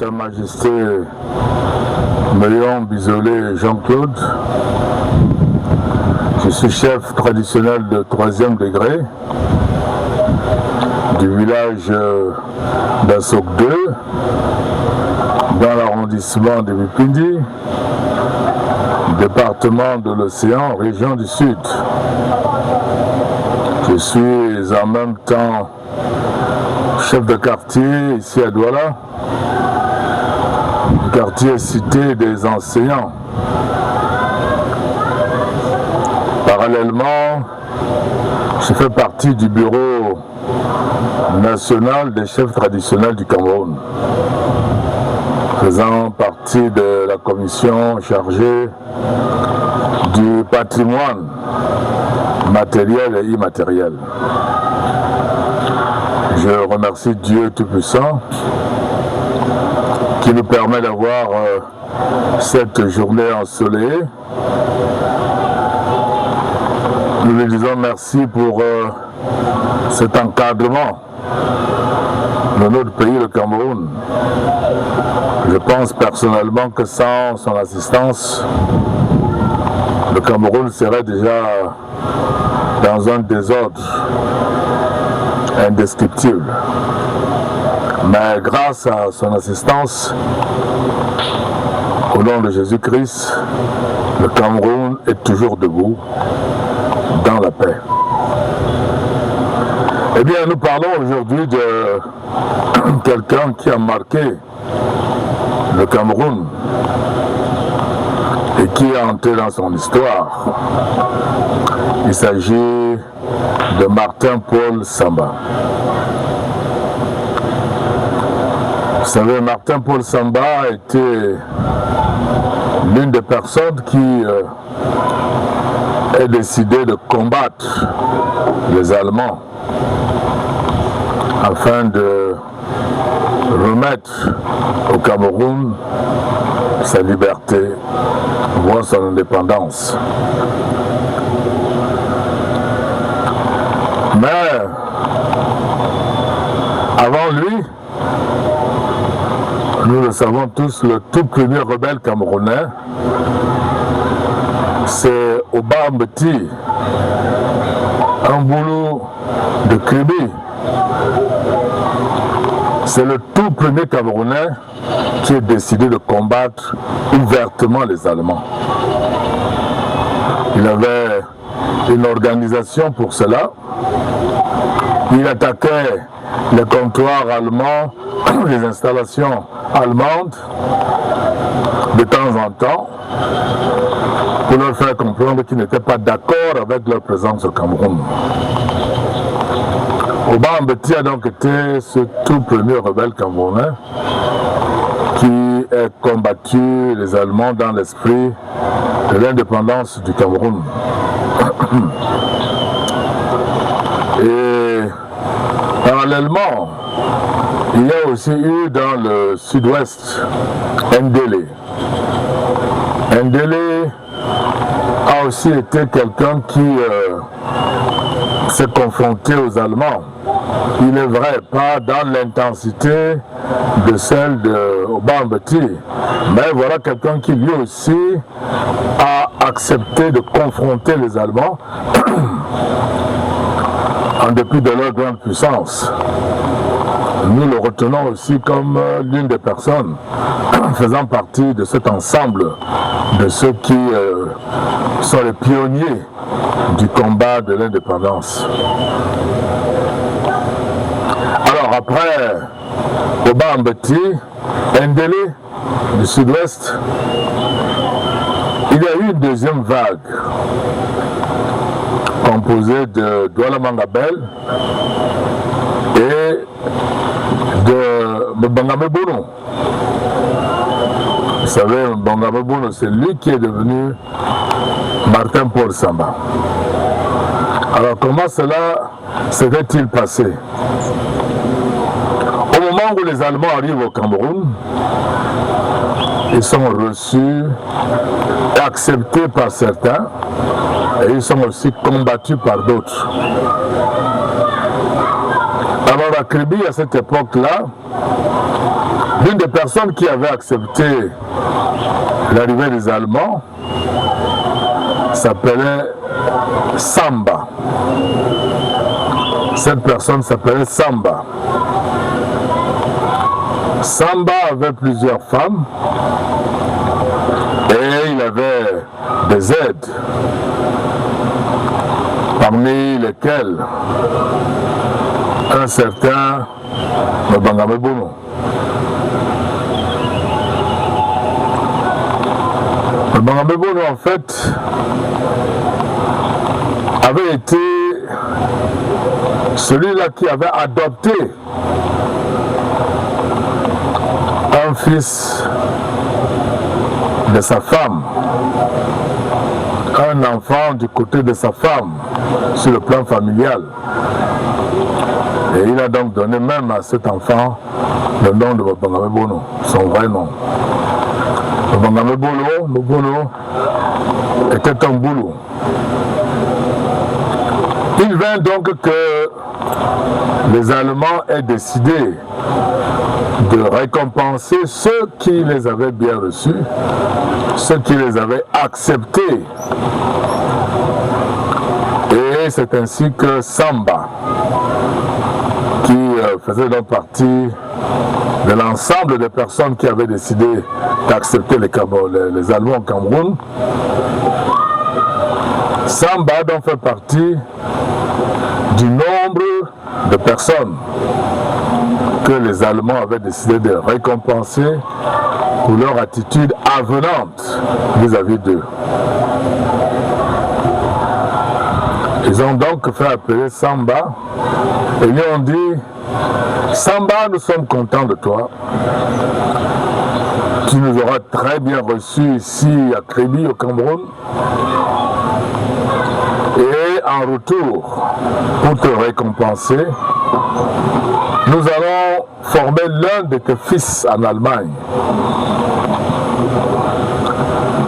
Sa Majesté Meillon Bisolé Jean-Claude. Je suis chef traditionnel de 3e degré du village d'Assok 2 dans l'arrondissement de Bipindi, département de l'Océan, région du Sud. Je suis en même temps chef de quartier ici à Douala, quartier cité des enseignants. Parallèlement, je fais partie du bureau national des chefs traditionnels du Cameroun, faisant partie de la commission chargée du patrimoine matériel et immatériel. Je remercie Dieu Tout-Puissant qui nous permet d'avoir cette journée ensoleillée. Nous lui disons merci pour cet encadrement de notre pays, le Cameroun. Je pense personnellement que sans son assistance, le Cameroun serait déjà dans un désordre indescriptible. Mais grâce à son assistance, au nom de Jésus-Christ, le Cameroun est toujours debout, dans la paix. Eh bien, nous parlons aujourd'hui de quelqu'un qui a marqué le Cameroun et qui est entré dans son histoire. Il s'agit de Martin-Paul Samba. Vous savez, Martin-Paul Samba a été l'une des personnes qui a décidé de combattre les Allemands afin de remettre au Cameroun sa liberté, voire son indépendance. Mais avant lui, nous le savons tous, le tout premier rebelle camerounais, c'est Oba Mbeti, un boulot de Kribi. C'est le tout premier Camerounais qui a décidé de combattre ouvertement les Allemands. Il avait une organisation pour cela. Il attaquait les comptoirs allemands, les installations allemandes, de temps en temps, pour leur faire comprendre qu'ils n'étaient pas d'accord avec leur présence au Cameroun. Oba Mbeti a donc été ce tout premier rebelle camerounais qui a combattu les Allemands dans l'esprit de l'indépendance du Cameroun. Et parallèlement, il y a aussi eu dans le sud-ouest Ndélé. Ndélé a aussi été quelqu'un qui s'est confronté aux Allemands. Il est vrai, pas dans l'intensité de celle de Oba Mbeti, mais voilà quelqu'un qui lui aussi a accepté de confronter les Allemands en dépit de leur grande puissance. Nous le retenons aussi comme l'une des personnes faisant partie de cet ensemble de ceux qui sont les pionniers du combat de l'indépendance. Alors après Oba Mbeti, Ndélé du sud-ouest, il y a eu une deuxième vague composée de Douala Mangabel et de Mbangame Bono. Vous savez, Mbangame Bono, c'est lui qui est devenu Martin-Paul Samba. Alors comment cela s'était-il passé? Au moment où les Allemands arrivent au Cameroun, ils sont reçus et acceptés par certains, et ils sont aussi combattus par d'autres. Alors à Kribi, à cette époque-là, L'une des personnes qui avait accepté l'arrivée des Allemands s'appelait Samba. Cette personne s'appelait Samba. Samba avait plusieurs femmes et il avait des aides, parmi lesquelles un certain Mbangame Bono. Mbangame Bono, en fait, avait été celui-là qui avait adopté un fils de sa femme, un enfant du côté de sa femme, sur le plan familial. Et il a donc donné même à cet enfant le nom de Mbangame Bono, son vrai nom. Mbangame Bono était un boulot. Il vint donc que les Allemands aient décidé de récompenser ceux qui les avaient bien reçus, ceux qui les avaient acceptés. Et c'est ainsi que Samba, qui faisait donc partie de l'ensemble des personnes qui avaient décidé d'accepter les Allemands au Cameroun, Samba a donc fait partie du nombre de personnes que les Allemands avaient décidé de récompenser pour leur attitude avenante vis-à-vis d'eux. Ils ont donc fait appeler Samba et lui ont dit: Samba, nous sommes contents de toi. Tu nous auras très bien reçus ici à Kribi au Cameroun. Et en retour, pour te récompenser, nous allons former l'un de tes fils en Allemagne.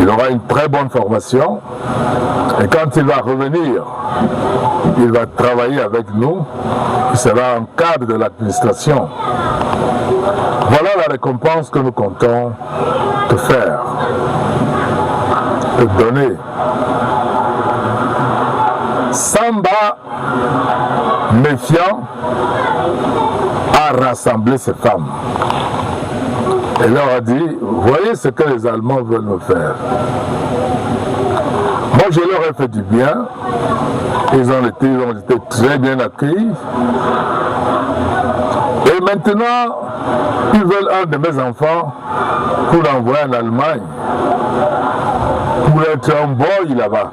Il aura une très bonne formation et quand il va revenir, il va travailler avec nous. Il sera un cadre de l'administration. Voilà la récompense que nous comptons te faire, te donner. Samba, méfiant, a rassemblé ses femmes et leur a dit: voyez ce que les Allemands veulent me faire. Moi je leur ai fait du bien, ils ont été très bien accueillis. Et maintenant, ils veulent un de mes enfants pour l'envoyer en Allemagne, pour être un boy là-bas.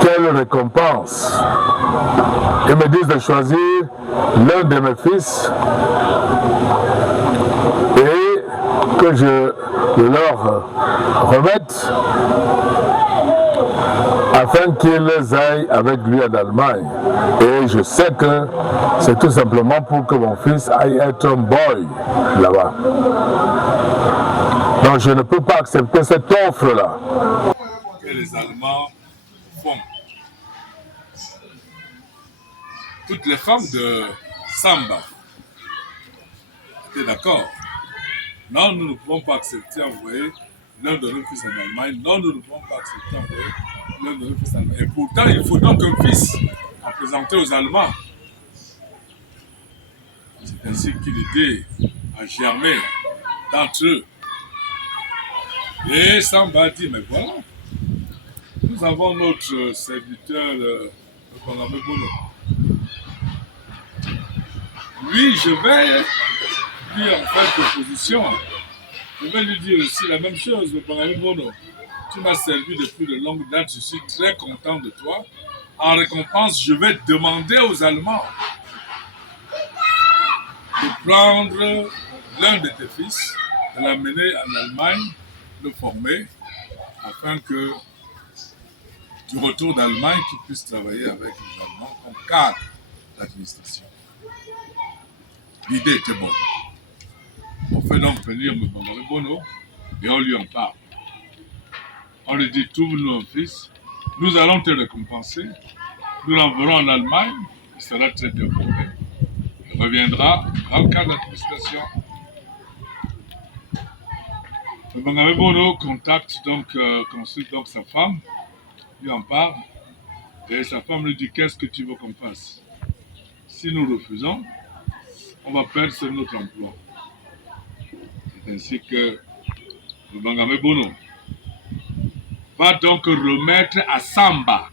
Quelle récompense! Ils me disent de choisir l'un de mes fils et que je leur remette afin qu'ils aillent avec lui en Allemagne. Et je sais que c'est tout simplement pour que mon fils aille être un boy là-bas. Donc je ne peux pas accepter cette offre-là. Que les Allemands font. Toutes les femmes de Samba étaient d'accord. Non, nous ne pouvons pas accepter envoyer l'un de nos fils en Allemagne. Non, nous ne pouvons pas accepter envoyer l'un de nos fils en Allemagne. Et pourtant, il faut donc un fils à présenter aux Allemands. C'est ainsi qu'une idée a germé d'entre eux. Et Samba dit: mais voilà, nous avons notre serviteur, le Mbangame Bono. Lui, je vais lui en faire proposition. Je vais lui dire aussi la même chose, le Mbangame Bono. Tu m'as servi depuis de longue date, je suis très content de toi. En récompense, je vais demander aux Allemands de prendre l'un de tes fils, de l'amener en Allemagne, le former, afin que du retour d'Allemagne, qu'il puisse travailler avec les Allemands comme cadre d'administration. L'idée était bonne. On fait donc venir Mbangame Bono et on lui en parle. On lui dit: trouve-nous un fils, nous allons te récompenser, nous l'enverrons en Allemagne, il sera très bien formé. Et reviendra dans le cas de l'administration. Le Bangame Bono consulte donc sa femme, lui en parle, et sa femme lui dit qu'est-ce que tu veux qu'on fasse? Si nous refusons, on va perdre notre emploi. C'est ainsi que le Bangame Bono va donc remettre à Samba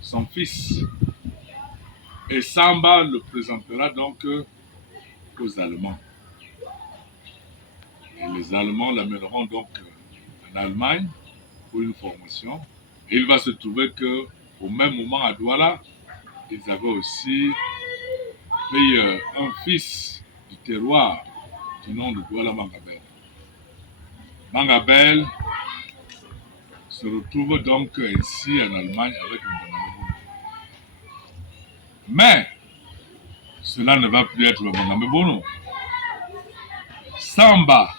son fils. Et Samba le présentera donc aux Allemands. Et les Allemands l'amèneront donc en Allemagne pour une formation. Et il va se trouver qu'au même moment à Douala, ils avaient aussi pris un fils du terroir du nom de Douala Mangabel. Mangabel se retrouve donc ainsi en Allemagne avec une Bangame. Mais cela ne va plus être le Bangame Bono. Samba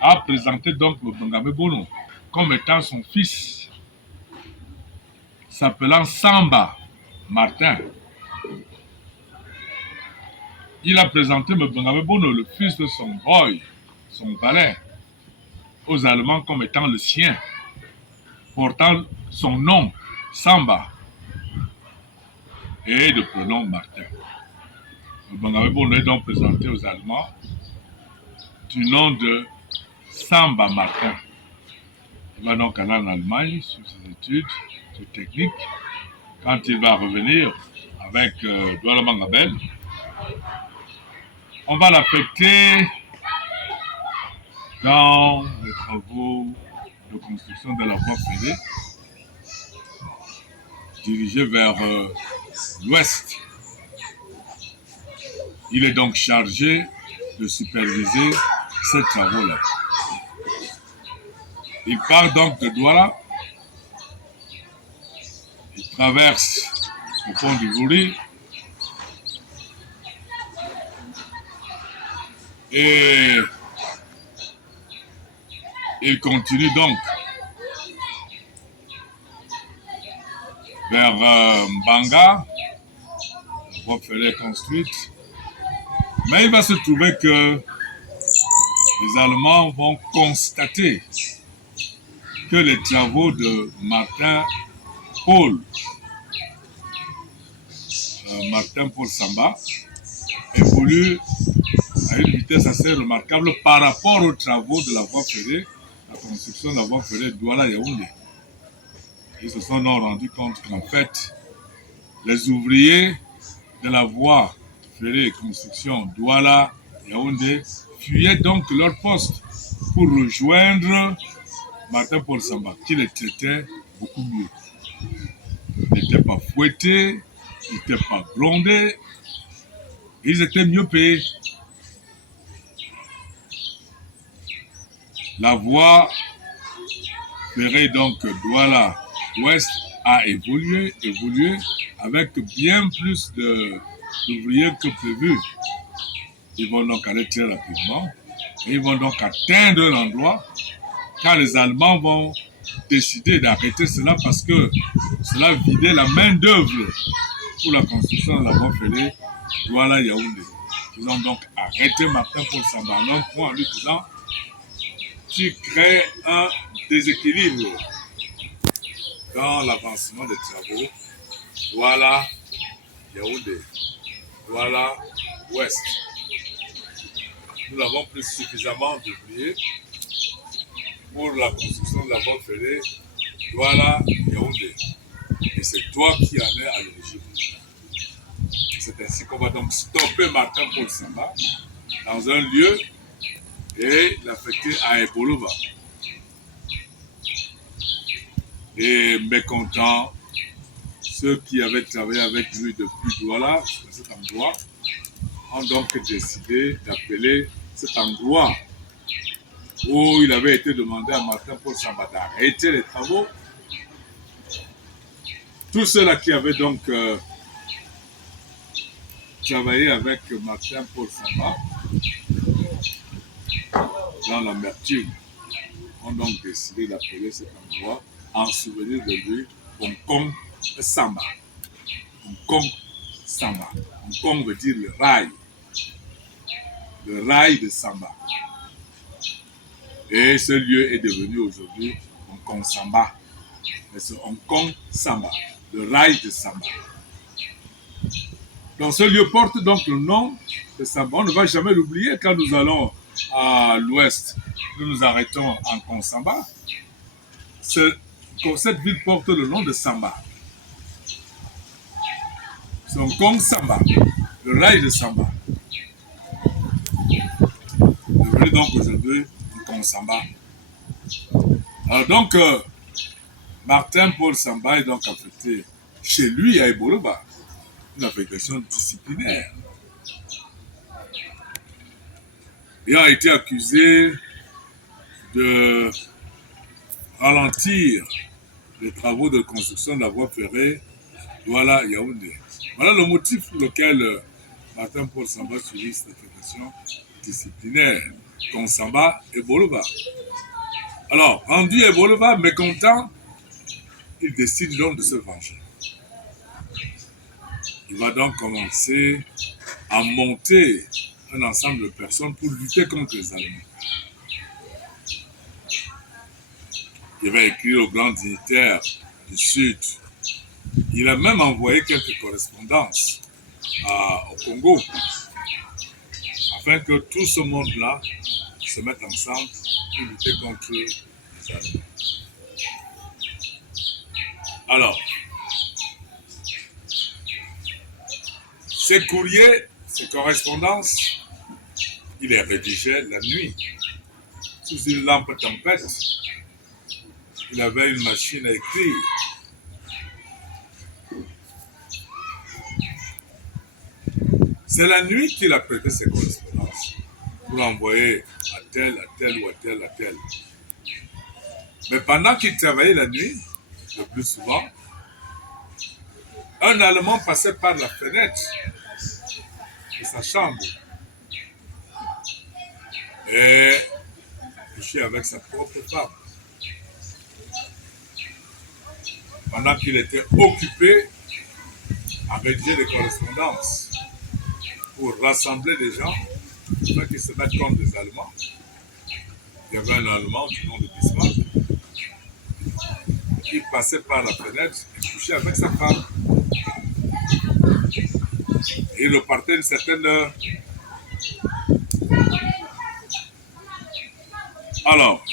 a présenté donc le Bangame Bono comme étant son fils, s'appelant Samba Martin. Il a présenté le Bangame Bono, le fils de son boy, son valet, aux Allemands comme étant le sien, portant son nom, Samba, et de prénom Martin. Le Bangame Bono est donc présenté aux Allemands du nom de Samba Martin. Il va donc aller en Allemagne sur ses études, sur technique. Quand il va revenir avec Douala Mangabel, on va l'affecter dans les travaux de construction de la voie ferrée dirigée vers l'ouest. Il est donc chargé de superviser ces travaux-là. Il part donc de Douala, il traverse le pont du Vouri et il continue donc vers Mbanga, la voie ferrée construite. Mais il va se trouver que les Allemands vont constater que les travaux de Martin Paul Samba évoluent à une vitesse assez remarquable par rapport aux travaux de la voie ferrée, la construction de la voie ferrée Douala-Yaoundé. Ils se sont donc rendus compte qu'en fait, les ouvriers de la voie ferrée et construction Douala-Yaoundé fuyaient donc leur poste pour rejoindre Martin Paul Samba, qui les traitait beaucoup mieux. Ils n'étaient pas fouettés, ils n'étaient pas grondés, ils étaient mieux payés. La voie ferrée donc Douala-Ouest a évolué avec bien plus d'ouvriers que prévu. Ils vont donc aller très rapidement et ils vont donc atteindre l'endroit quand les Allemands vont décider d'arrêter cela parce que cela vidait la main d'œuvre pour la construction de la voie ferrée Douala-Yaoundé. Ils ont donc arrêté Martin Paul Samba à un point en lui disant tu crées un déséquilibre dans l'avancement des travaux Douala-Yaoundé, Douala-Ouest. Nous n'avons plus suffisamment d'ouvriers pour la construction de la voie ferrée Douala-Yaoundé. Et c'est toi qui en es à l'origine. C'est ainsi qu'on va donc stopper Martin Paul Samba dans un lieu et l'affecter à Ebolova. Et mécontents, ceux qui avaient travaillé avec lui depuis Douala, dans cet endroit, ont donc décidé d'appeler cet endroit où il avait été demandé à Martin Paul Samba d'arrêter les travaux. Tous ceux-là qui avaient donc travaillé avec Martin Paul Samba dans l'amertume ont donc décidé d'appeler cet endroit en souvenir de lui Hong Kong Samba. Hong Kong Samba. Nkong veut dire le rail. Le rail de Samba. Et ce lieu est devenu aujourd'hui Hong Kong Samba. Mais c'est Hong Kong Samba, le rail de Samba. Donc ce lieu porte donc le nom de Samba. On ne va jamais l'oublier quand nous allons à l'ouest. Nous nous arrêtons en Hong Kong Samba. Cette ville porte le nom de Samba. C'est Hong Kong Samba, le rail de Samba. Devenu donc aujourd'hui Hong Kong Samba. Alors donc, Martin-Paul Samba est donc affecté chez lui à Eboloba, une affectation disciplinaire. Ayant été accusé de ralentir les travaux de construction de la voie ferrée Douala-Yaoundé. Voilà le motif pour lequel Martin-Paul Samba subit cette affectation disciplinaire, comme Samba et Boloba. Alors, rendu Eboloba mécontent, il décide donc de se venger. Il va donc commencer à monter un ensemble de personnes pour lutter contre les Allemands. Il va écrire aux grands dignitaires du Sud. Il a même envoyé quelques correspondances au Congo afin que tout ce monde-là se mette ensemble pour lutter contre les Allemands. Alors, ces courriers, ces correspondances, il les rédigeait la nuit, sous une lampe tempête. Il avait une machine à écrire. C'est la nuit qu'il a prêté ses correspondances pour envoyer à tel ou à tel, à tel. Mais pendant qu'il travaillait la nuit, le plus souvent, un Allemand passait par la fenêtre de sa chambre et couchait avec sa propre femme. Pendant qu'il était occupé à rédiger des correspondances pour rassembler des gens, afin qu'ils se mettent contre les Allemands. Il y avait un Allemand du nom de Bismarck qui passait par la fenêtre et couchait avec sa femme. Et il repartait une certaine heure. Alors,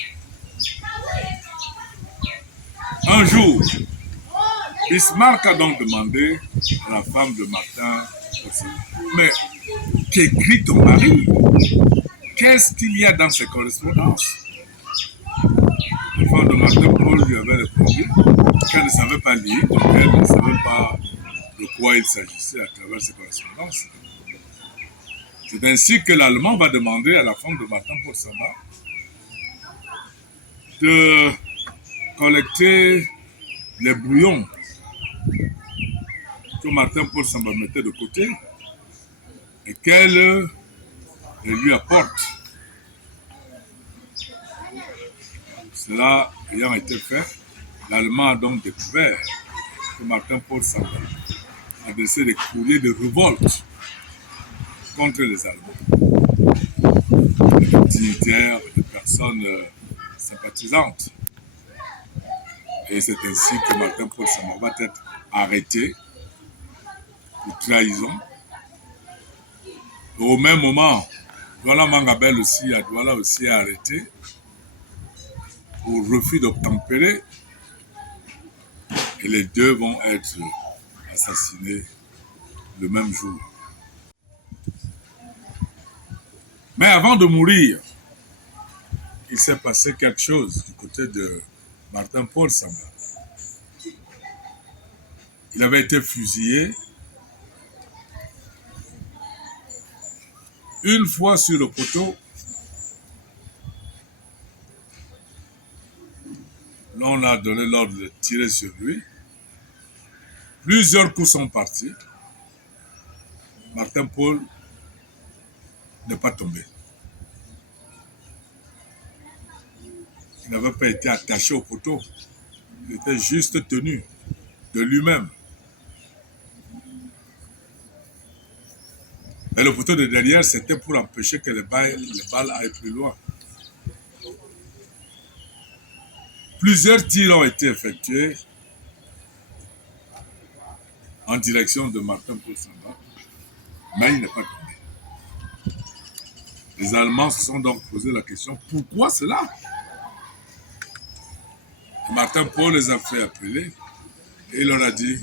un jour, Bismarck a donc demandé à la femme de Martin, mais qu'écrit ton mari? Qu'est-ce qu'il y a dans ces correspondances? La femme de Martin Paul lui avait répondu qu'elle ne savait pas lire, donc elle ne savait pas de quoi il s'agissait à travers ces correspondances. C'est ainsi que l'Allemand va demander à la femme de Martin Paul Samba de collecter les brouillons que Martin Paul Samba mettait de côté et qu'elle lui apporte. Cela ayant été fait, l'Allemand a donc découvert que Martin Paul Samba adressait des courriers de révolte contre les Allemands, des dignitaires, des personnes sympathisantes. Et c'est ainsi que Martin Paul Samba va être arrêté pour trahison. Et au même moment, Douala Mangabel aussi, Douala aussi est arrêté pour refus d'obtempérer. Et les deux vont être assassinés le même jour. Mais avant de mourir, il s'est passé quelque chose du côté de Martin Paul Samba. Il avait été fusillé une fois sur le poteau. L'on a donné l'ordre de tirer sur lui. Plusieurs coups sont partis. Martin Paul n'est pas tombé. Il n'avait pas été attaché au poteau. Il était juste tenu de lui-même. Mais le poteau de derrière, c'était pour empêcher que les balles aillent plus loin. Plusieurs tirs ont été effectués en direction de Martin-Paul Samba, mais il n'est pas tombé. Les Allemands se sont donc posé la question, pourquoi cela? Martin-Paul les a fait appeler et il leur a dit,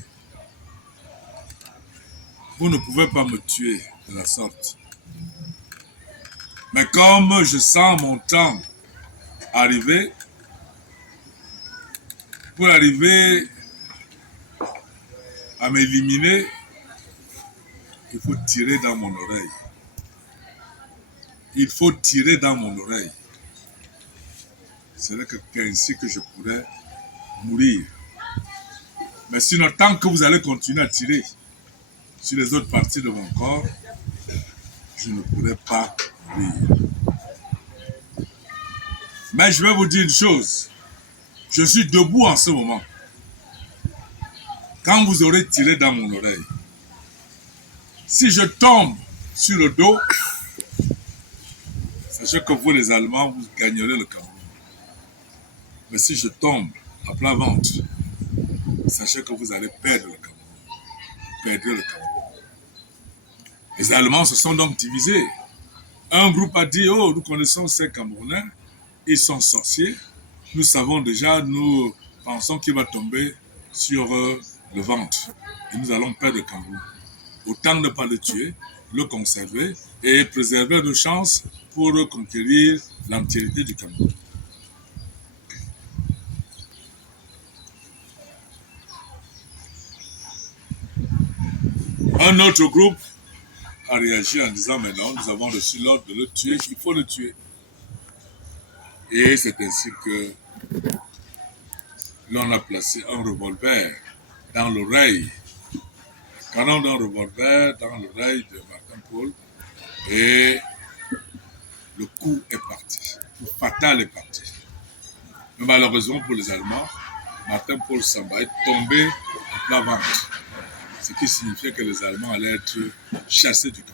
vous ne pouvez pas me tuer de la sorte. Mais comme je sens mon temps arriver, pour arriver à m'éliminer, il faut tirer dans mon oreille. Il faut tirer dans mon oreille. Ce n'est qu'ainsi que je pourrais mourir. Mais sinon, tant que vous allez continuer à tirer sur les autres parties de mon corps, je ne pourrai pas mourir. Mais je vais vous dire une chose. Je suis debout en ce moment. Quand vous aurez tiré dans mon oreille, si je tombe sur le dos, sachez que vous, les Allemands, vous gagnerez le Cameroun. Mais si je tombe à plat ventre, sachez que vous allez perdre le Cameroun. Perdre le Cameroun. Les Allemands se sont donc divisés. Un groupe a dit, oh, nous connaissons ces Camerounais, ils sont sorciers. Nous savons déjà, nous pensons qu'il va tomber sur le ventre. Et nous allons perdre le Cameroun. Autant ne pas le tuer, le conserver et préserver nos chances pour conquérir l'entièreté du Cameroun. Un autre groupe a réagi en disant, mais non, nous avons reçu l'ordre de le tuer, il faut le tuer. Et c'est ainsi que l'on a placé un revolver dans l'oreille, un canon d'un revolver dans l'oreille de Martin-Paul, et le coup est parti, le coup fatal est parti. Mais malheureusement pour les Allemands, Martin-Paul Samba est tombé à plat ventre, ce qui signifiait que les Allemands allaient être chassés du camp.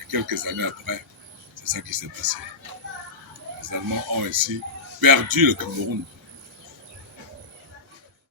Et quelques années après, c'est ça qui s'est passé. Les Allemands ont ainsi perdu le Cameroun.